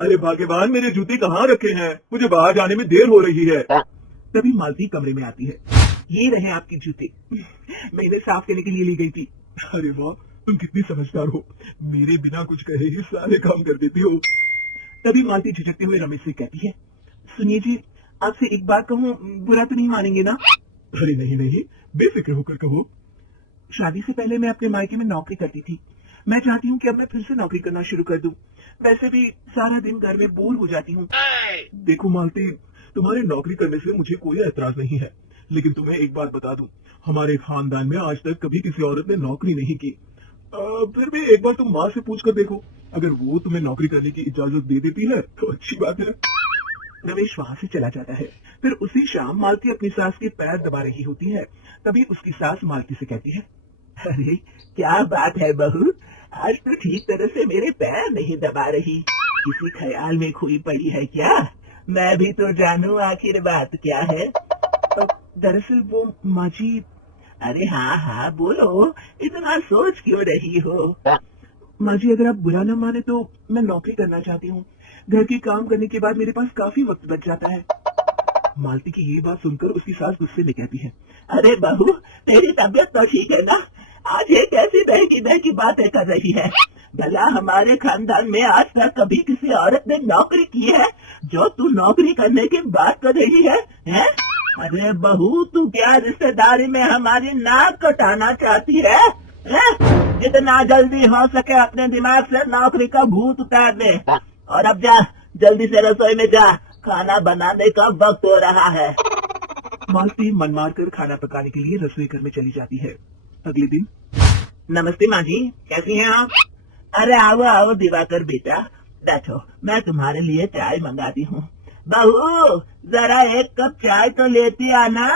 अरे भाग्यवान, मेरे जूते कहाँ रखे हैं? मुझे बाहर जाने में देर हो रही है। तभी मालती कमरे में आती है। ये रहे आपके जूते, मैं इन्हें साफ करने के लिए ली गई थी। अरे वाह, तुम कितनी समझदार हो, मेरे बिना कुछ कहे ही सारे काम कर देती हो। तभी मालती झिझकते हुए रमेश से कहती है, सुनिए जी, आपसे एक बात कहूँ, बुरा तो नहीं मानेंगे ना? अरे नहीं नहीं, बेफिक्र होकर कहो। शादी से पहले मैं अपने मायके में नौकरी करती थी। मैं चाहती हूँ कि अब मैं फिर से नौकरी करना शुरू कर दूं। वैसे भी सारा दिन घर में बोर हो जाती हूँ। देखो मालती, तुम्हारे नौकरी करने से मुझे कोई ऐतराज नहीं है, लेकिन तुम्हें एक बात बता दूं, हमारे खानदान में आज तक कभी किसी औरत ने नौकरी नहीं की। फिर भी एक बार तुम माँ से पूछ कर देखो, अगर वो तुम्हें नौकरी करने की इजाजत दे देती है तो अच्छी बात है। रमेश वहाँ से चला जाता है। फिर उसी शाम मालती अपनी सास के पैर दबा रही होती है। तभी उसकी सास मालती से कहती है, अरे क्या बात है बहू, आज तो ठीक तरह से मेरे पैर नहीं दबा रही, किसी ख्याल में खोई पड़ी है क्या? मैं भी तो जानूं आखिर बात क्या है। दरअसल वो माँ जी। अरे हाँ हाँ बोलो, इतना सोच क्यों रही हो? माँ जी, अगर आप बुरा न माने तो मैं नौकरी करना चाहती हूँ। घर के काम करने के बाद मेरे पास काफी वक्त बच जाता है। मालती की ये बात सुनकर उसकी सास गुस्से में कहती है, अरे बहू, तेरी तबीयत तो ठीक है ना? आज ये कैसी बहकी बहकी बातें कर रही है? भला हमारे खानदान में आज तक कभी किसी औरत ने नौकरी की है जो तू नौकरी करने की बात कर रही है, हैं? अरे बहू, तू क्या रिश्तेदारी में हमारी नाक कटाना चाहती है? हैं? जितना जल्दी हो सके अपने दिमाग से नौकरी का भूत उतार दे, और अब जा, जल्दी से रसोई में जा, खाना बनाने का वक्त हो रहा है। मालती मन मार कर खाना पकाने के लिए रसोई घर में चली जाती है। अगले दिन। नमस्ते माँ जी, कैसी हैं आप? अरे आओ आओ दिवाकर बेटा, बैठो, मैं तुम्हारे लिए चाय मंगाती हूँ। बहू, जरा एक कप चाय तो लेती आना।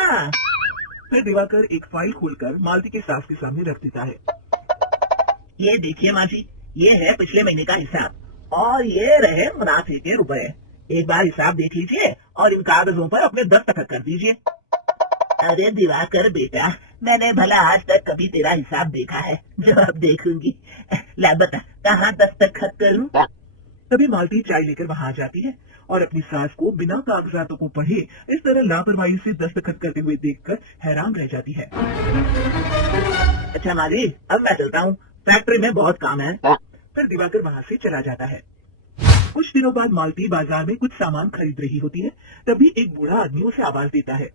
फिर दिवाकर एक फाइल खोलकर मालती के सास के सामने रख देता है। ये देखिए माँ जी, ये है पिछले महीने का हिसाब, और ये रहे मुनाफे के रुपए। एक बार हिसाब देख लीजिए और इन कागजों पर अपने दस्तखत कर दीजिए। अरे दिवाकर बेटा, मैंने भला आज तक कभी तेरा हिसाब देखा है जो अब देखूंगी? ला बता, कहाँ दस्तखत करूं? तभी मालती चाय लेकर वहाँ आ जाती है और अपनी सास को बिना कागजातों को पढ़े इस तरह लापरवाही से दस्तखत करते हुए देखकर हैरान रह जाती है। अच्छा माँ जी, अब मैं चलता हूँ, फैक्ट्री में बहुत काम है। फिर दिवाकर वहाँ से चला जाता है। कुछ दिनों बाद मालती बाजार में कुछ सामान खरीद रही होती है। तभी एक बूढ़ा आदमी उसे आवाज देता है,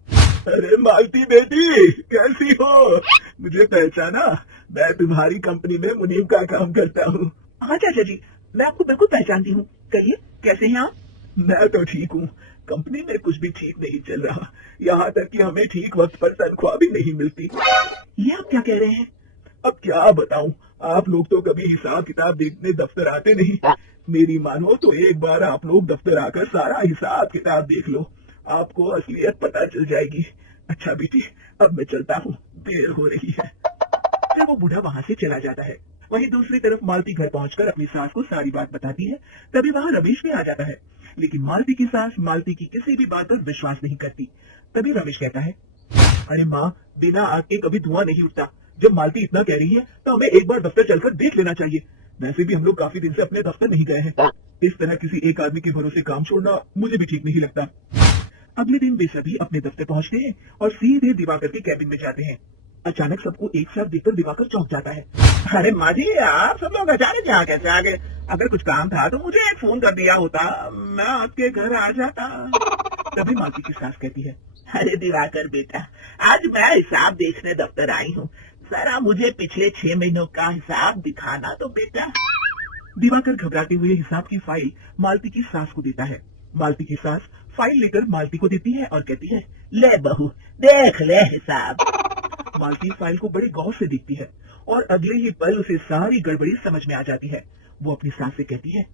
अरे मालती बेटी, कैसी हो? मुझे पहचाना? मैं तुम्हारी कंपनी में मुनीम का काम करता हूँ। हाँ चाचा जी, मैं आपको बिल्कुल पहचानती हूँ। कहिए, कैसे हैं आप? मैं तो ठीक हूँ, कंपनी में कुछ भी ठीक नहीं चल रहा, यहाँ तक कि हमें ठीक वक्त पर तनख्वाह भी नहीं मिलती। ये आप क्या कह रहे हैं? अब क्या बताऊं, आप लोग तो कभी हिसाब किताब देखने दफ्तर आते नहीं। मेरी मानो तो एक बार आप लोग दफ्तर आकर सारा हिसाब किताब देख लो, आपको असलियत पता चल जाएगी। अच्छा बेटी, अब मैं चलता हूँ, देर हो रही है। फिर वो बूढ़ा वहाँ से चला जाता है। वहीं दूसरी तरफ मालती घर पहुंचकर अपनी सास को सारी बात बताती है। तभी वहाँ रमेश भी आ जाता है, लेकिन मालती की सास मालती की किसी भी बात पर विश्वास नहीं करती। तभी रमेश कहता है, अरे माँ, बिना आग के कभी धुआं नहीं उठता। जब मालती इतना कह रही है तो हमें एक बार दफ्तर चलकर देख लेना चाहिए। वैसे भी हम लोग काफी दिन से अपने दफ्तर नहीं गए हैं। इस तरह किसी एक आदमी के भरोसे काम छोड़ना मुझे भी ठीक नहीं लगता। अगले दिन वे सभी अपने दफ्तर पहुंचते हैं और सीधे दिवाकर के कैबिन में जाते हैं। अचानक सबको एक साथ देखकर दिवाकर चौंक जाता है। अरे माँ जी, आप सब लोग अचानक यहाँ कैसे आ गए? अगर कुछ काम था तो मुझे एक फोन कर दिया होता, मैं आपके घर आ जाता। तभी मालती की सास कहती है, अरे दिवाकर बेटा, आज मैं हिसाब देखने दफ्तर आई हूँ, जरा मुझे पिछले 6 महीनों का हिसाब दिखाना तो बेटा। दिवाकर घबराते हुए हिसाब की फाइल मालती की सास को देता है। मालती की सास फाइल लेकर मालती को देती है और कहती है, ले बहू, देख ले हिसाब। मालती फाइल को बड़े गौर से देखती है और अगले ही पल उसे सारी गड़बड़ी समझ में आ जाती है। वो अपनी सास से कहती है,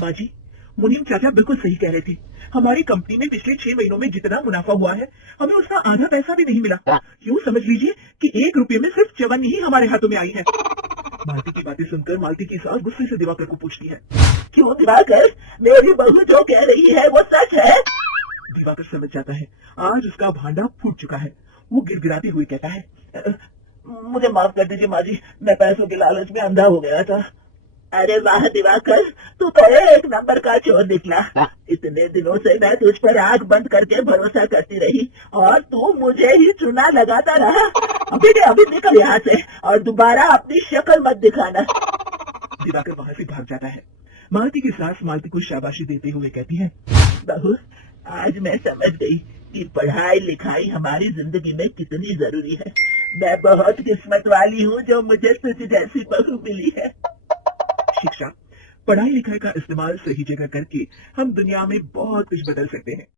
बाजी, मुनीम चाचा बिल्कुल सही कह रहे थे। हमारी कंपनी में पिछले 6 महीनों में जितना मुनाफा हुआ है, हमें उसका आधा पैसा भी नहीं मिला। यूँ समझ लीजिए कि 1 रुपये में सिर्फ चवन्नी ही हमारे हाथों में आई है। मालती की बातें सुनकर मालती की सास गुस्से से दिवाकर को पूछती है, क्यों दिवाकर, मेरी बहू जो कह रही है वो सच है? दिवाकर समझ जाता है आज उसका भांडा फूट चुका है। वो गिड़गिड़ाते हुए कहता है, मुझे माफ कर दीजिए माँ जी, मैं पैसों के लालच में अंधा हो गया था। अरे वाह दिवाकर, तू तो एक नंबर का चोर निकला। इतने दिनों से मैं तुझ पर आंख बंद करके भरोसा करती रही और तू मुझे ही चुना लगाता रहा। अभी निकल यहाँ से और दोबारा अपनी शक्ल मत दिखाना। दिवाकर वहाँ से भाग जाता है। मालती की सास मालती को शाबाशी देते हुए कहती है, बहू, आज मैं समझ गई कि पढ़ाई लिखाई हमारी जिंदगी में कितनी जरूरी है। मैं बहुत किस्मत वाली हूँ जो मुझे तुझ जैसी बहू मिली है। शिक्षा, पढ़ाई लिखाई का इस्तेमाल सही जगह करके हम दुनिया में बहुत कुछ बदल सकते हैं।